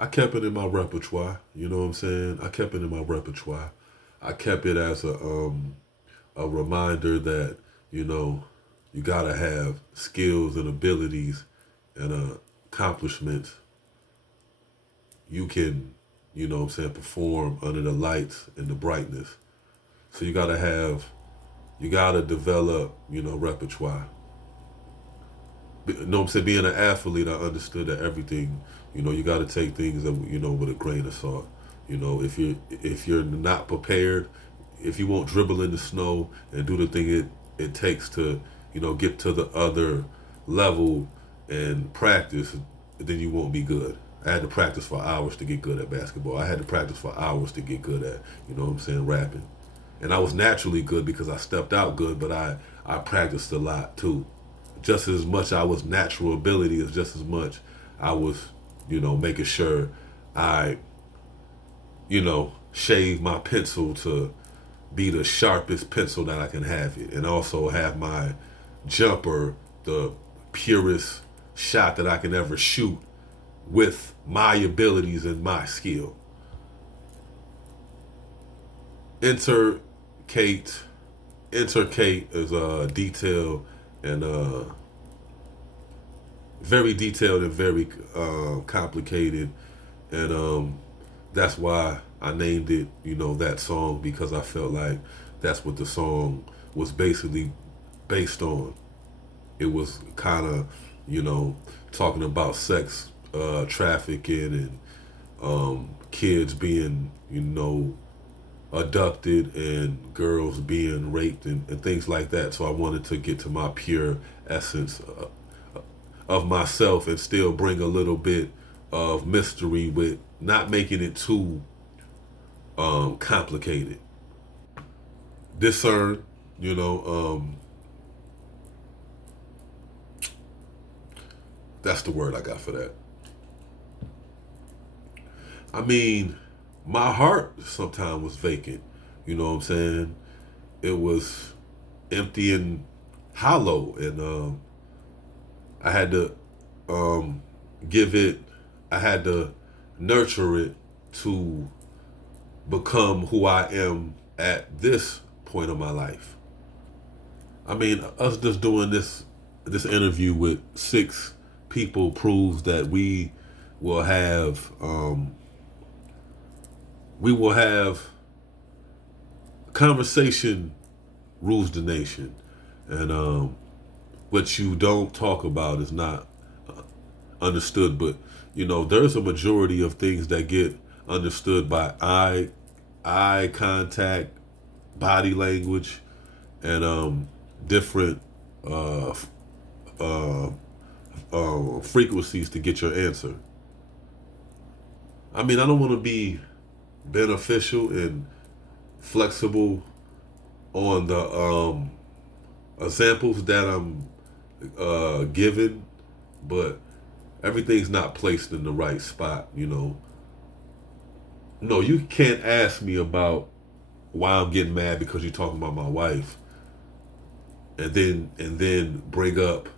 I kept it in my repertoire. You know what I'm saying? I kept it in my repertoire. I kept it as a reminder that you know you gotta have skills and abilities and accomplishments. You can, you know what I'm saying, perform under the lights and the brightness. So you gotta develop, you know, repertoire. You know what I'm saying? Being an athlete, I understood that everything, you know, you got to take things, you know, with a grain of salt. You know, if you're not prepared, if you won't dribble in the snow and do the thing it takes to, you know, get to the other level and practice, then you won't be good. I had to practice for hours to get good at basketball. I had to practice for hours to get good at, you know what I'm saying, rapping. And I was naturally good because I stepped out good, but I practiced a lot too. Just as much I was natural ability as just as much I was, you know, making sure I, you know, shave my pencil to be the sharpest pencil that I can have it. And also have my jumper the purest shot that I can ever shoot with my abilities and my skill. Enter Kate. Enter Kate is detail and very detailed and very complicated, and that's why I named it, you know, that song because I felt like that's what the song was basically based on. It was kind of, you know, talking about sex, trafficking, and kids being, you know, abducted and girls being raped and things like that. So I wanted to get to my pure essence of myself and still bring a little bit of mystery with not making it too complicated. Discern, you know, that's the word I got for that. I mean, my heart sometimes was vacant. You know what I'm saying? It was empty and hollow, and I had to give it. I had to nurture it to become who I am at this point of my life. I mean, us just doing this interview with six people proves that will have we will have conversation rules the nation, and what you don't talk about is not understood. But you know, there's a majority of things that get understood by eye contact, body language, and different uh, uh, frequencies to get your answer. I mean, I don't want to be beneficial and flexible on the examples that I'm given, but everything's not placed in the right spot. You know, no, you can't ask me about why I'm getting mad because you're talking about my wife, and then bring up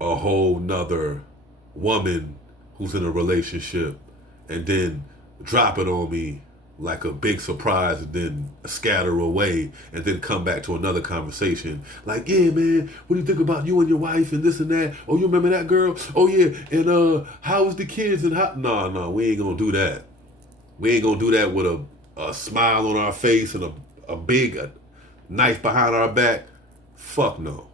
a whole nother woman who's in a relationship, and then drop it on me like a big surprise, and then scatter away, and then come back to another conversation like, yeah man, what do you think about you and your wife and this and that? Oh, you remember that girl? Oh yeah. And how was the kids? And how? No, we ain't gonna do that. We ain't gonna do that with a smile on our face and a big knife behind our back. Fuck no.